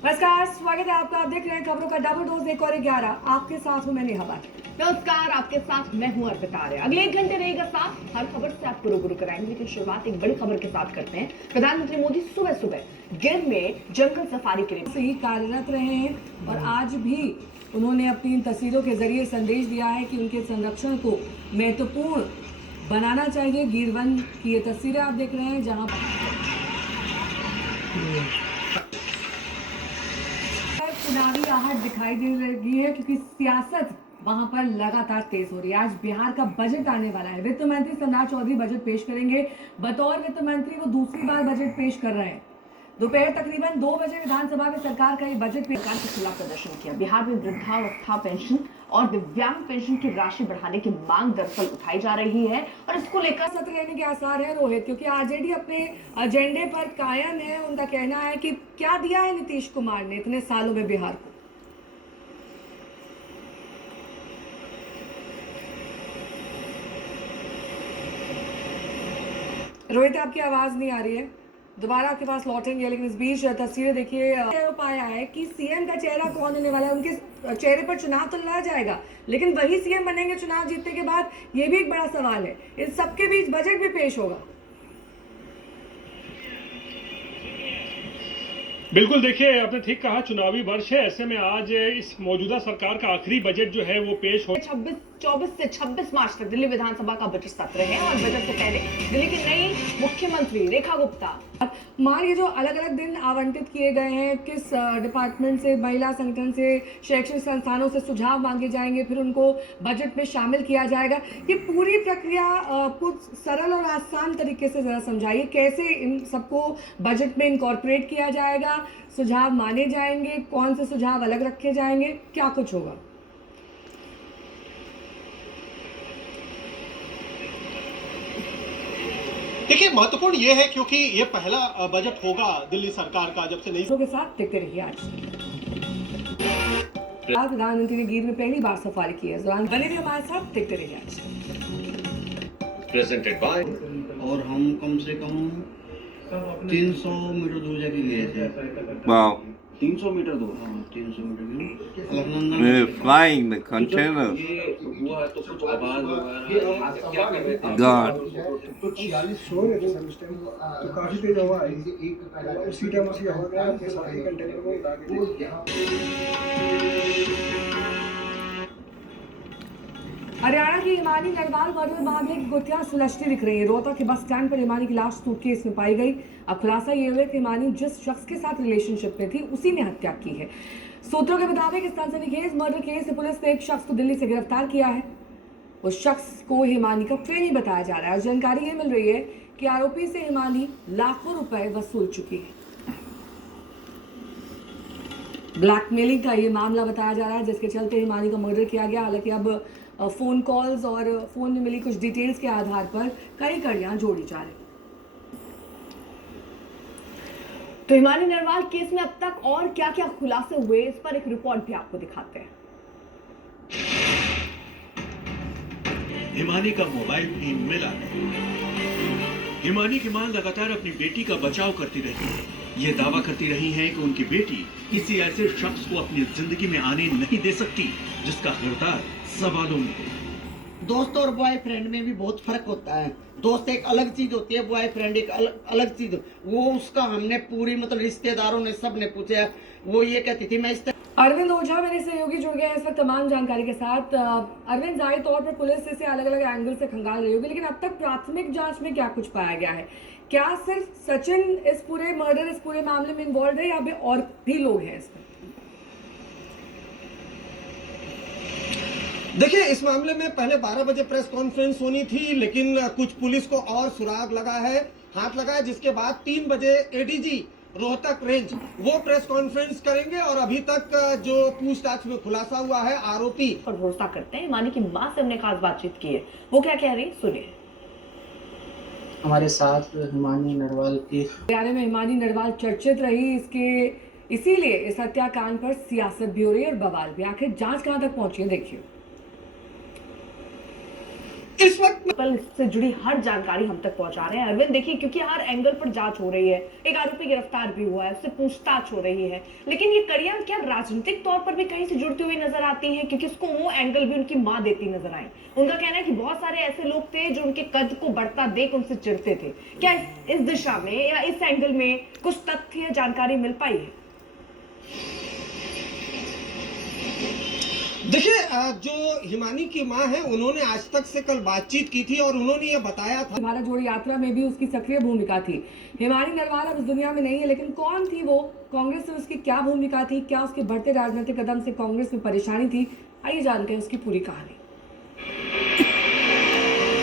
नमस्कार, स्वागत है आपका। आप देख रहे हैं खबरों का डबल डोज 1 और 11। आपके साथ हूं मैं नेहा भाटी। नमस्कार, आपके साथ मैं हूं अर्पिता आर्य। अगले 1 घंटे रहेगा साथ। हर खबर से आपको रूबरू कराएंगे, लेकिन शुरुआत एक बड़ी खबर के साथ करते हैं। प्रधानमंत्री मोदी सुबह सुबह गिर में जंगल सफारी के लिए से ही कार्यरत रहे हैं और आज भी उन्होंने अपनी इन तस्वीरों के जरिए संदेश दिया है कि उनके संरक्षण को महत्वपूर्ण बनाना चाहिए। गिर वन की ये तस्वीरें आप देख रहे हैं, जहां चुनावी आहट दिखाई दे रही है, क्योंकि सियासत वहां पर लगातार तेज हो रही है। आज बिहार का बजट आने वाला है। वित्त मंत्री सम्राट चौधरी बजट पेश करेंगे। बतौर वित्त मंत्री वो दूसरी बार बजट पेश कर रहे हैं। दोपहर तकरीबन 2 बजे विधानसभा में सरकार का ये बजट पेश सरकार के खिलाफ प्रदर्शन किया। बिहार में वृद्धावस्था पेंशन और दिव्यांग पेंशन की राशि बढ़ाने की मांग दरअसल उठाई जा रही है और इसको लेकर सत्र लेने के आसार है रोहित, क्योंकि आरजेडी अपने एजेंडे पर कायम है। उनका कहना है कि क्या दिया है नीतीश कुमार ने इतने सालों में बिहार को। रोहित, आपकी आवाज नहीं आ रही है, दोबारा आपके पास लौटेंगे। लेकिन इस बीच तस्वीरें देखिए, पाया है कि सीएम का चेहरा कौन होने वाला है। उनके चेहरे पर चुनाव तो लड़ा जाएगा, लेकिन वही सीएम बनेंगे चुनाव जीतने के बाद, ये भी एक बड़ा सवाल है। इन सबके बीच बजट भी पेश होगा। बिल्कुल, देखिए आपने ठीक कहा, चुनावी वर्ष है। ऐसे में आज इस मौजूदा सरकार का आखिरी बजट जो है वो पेश हो 24 से 26 मार्च तक दिल्ली विधानसभा का बजट सत्र है और बजट से पहले दिल्ली की नई मुख्यमंत्री रेखा गुप्ता मान ये जो अलग अलग दिन आवंटित किए गए हैं, किस डिपार्टमेंट से, महिला संगठन से, शैक्षणिक संस्थानों से सुझाव मांगे जाएंगे, फिर उनको बजट में शामिल किया जाएगा। ये पूरी प्रक्रिया कुछ सरल और आसान तरीके से जरा समझाइए, कैसे इन सबको बजट में इनकॉर्पोरेट किया जाएगा, सुझाव माने जाएंगे, कौन से सुझाव अलग रखे जाएंगे, क्या कुछ होगा। देखिए, महत्वपूर्ण ये है क्योंकि ये पहला बजट होगा दिल्ली सरकार का जब से नई के साथ देखते रहिए। आज प्रधानमंत्री ने गिर में पहली बार सफारी की है। इस दौरान बने रहिए हमारे साथ, देखते रहिए आज। Presented by. और हम कम से कम 300 मीटर दूर जाके गए थे। 300 मीटर दूर। हाँ, 300 मीटर दूर अलकनंदा flying the container. ये हुआ है तो कुछ आवाज वगैरह क्या कर रहे थे? God. तो 46 हो रहे थे सर उस टाइम, तो काफी तेज हवा आई। उसी टाइम उसी हवा में अपने सारे कंटेनर को उड़ा के हरियाणा की हिमानी नरवाल मर्डर मामले की गुत्थियां सुलझती दिख रही है। रोहतक के बस स्टैंड पर हिमानी की लाश सूटकेस में पाई गई। अब खुलासा ये हुआ कि हिमानी जिस शख्स के साथ रिलेशनशिप में थी, उसी ने हत्या की है। सूत्रों के मुताबिक इस सनसनीखेज मर्डर केस से पुलिस ने एक शख्स को दिल्ली से गिरफ्तार किया है। उस शख्स को हिमानी का ट्रेनी बताया जा रहा है। जानकारी ये मिल रही है कि आरोपी से हिमानी लाखों रुपए वसूल चुकी है। ब्लैकमेलिंग का ये मामला बताया जा रहा है, जिसके चलते हिमानी का मर्डर किया गया। हालांकि अब फोन कॉल्स और फोन में मिली कुछ डिटेल्स के आधार पर कई कड़ियां जोड़ी जा रही। तो हिमानी नरवाल केस में अब तक और क्या क्या खुलासे हुए, इस पर एक रिपोर्ट भी आपको दिखाते हैं। हिमानी का मोबाइल भी मिला नहीं। हिमानी की मां लगातार अपनी बेटी का बचाव करती रही है। ये दावा करती रही हैं कि उनकी बेटी किसी ऐसे शख्स को अपनी जिंदगी में आने नहीं दे सकती जिसका किरदार सवालों में है। दोस्त और बॉयफ्रेंड में भी बहुत फर्क होता है। दोस्त एक अलग चीज होती है, बॉयफ्रेंड एक अलग चीज। वो उसका हमने पूरी रिश्तेदारों ने सब ने पूछा, वो ये कहती थी मैं इस अरविंद ओझा मेरे सहयोगी जुड़ गए हैं इस वक्त तमाम जानकारी के साथ। अरविंद, जाहिर तौर पर पुलिस इसे अलग अलग एंगल से खंगाल रही होगी, लेकिन अब तक प्राथमिक जांच में क्या कुछ पाया गया है? क्या सिर्फ सचिन इस पूरे मर्डर, इस पूरे मामले में इन्वॉल्व है, या और भी लोग हैं इसमें? देखिए, इस मामले में पहले 12 बजे प्रेस कॉन्फ्रेंस होनी थी, लेकिन कुछ पुलिस को और सुराग लगा है, हाथ लगा है, जिसके बाद 3 बजे एडीजी रोहतक रेंज वो प्रेस कॉन्फ्रेंस करेंगे। और अभी तक जो पूछताछ में खुलासा हुआ है, आरोपी पर भरोसा करते हैं। हिमानी की मां से हमने खास बातचीत की है, वो क्या कह रही है सुनिए। हमारे साथ हिमानी नरवाल की हरियाणा में हिमानी नरवाल चर्चित रही, इसीलिए इस हत्याकांड पर सियासत भी हो रही है और बवाल भी। आखिर जांच कहां तक पहुंची है, देखिए। इस वक्त कल से जुड़ी हर जानकारी हम तक पहुंचा रहे हैं अरविंद। देखिए, क्योंकि हर एंगल पर जांच हो रही है, एक आरोपी गिरफ्तार भी हुआ है, उससे पूछताछ हो रही है, लेकिन ये कड़ियां क्या राजनीतिक तौर पर भी कहीं से जुड़ती हुई नजर आती हैं? क्योंकि उसको वो एंगल भी उनकी मां देती नजर आई। उनका कहना है कि बहुत सारे ऐसे लोग थे जो उनके कद को बढ़ता देख उनसे चिढ़ते थे। क्या इस दिशा में या इस एंगल में कुछ तथ्य या जानकारी मिल पाई है? देखिए, जो हिमानी की मां है उन्होंने आज तक से कल बातचीत की थी और उन्होंने ये बताया था। भारत जोड़ो यात्रा में भी उसकी सक्रिय भूमिका थी। हिमानी नरवाल अब इस दुनिया में नहीं है, लेकिन कौन थी वो, कांग्रेस में उसकी क्या भूमिका थी, क्या उसके बढ़ते राजनीतिक कदम से कांग्रेस में परेशानी थी, आइए जानते हैं उसकी पूरी कहानी।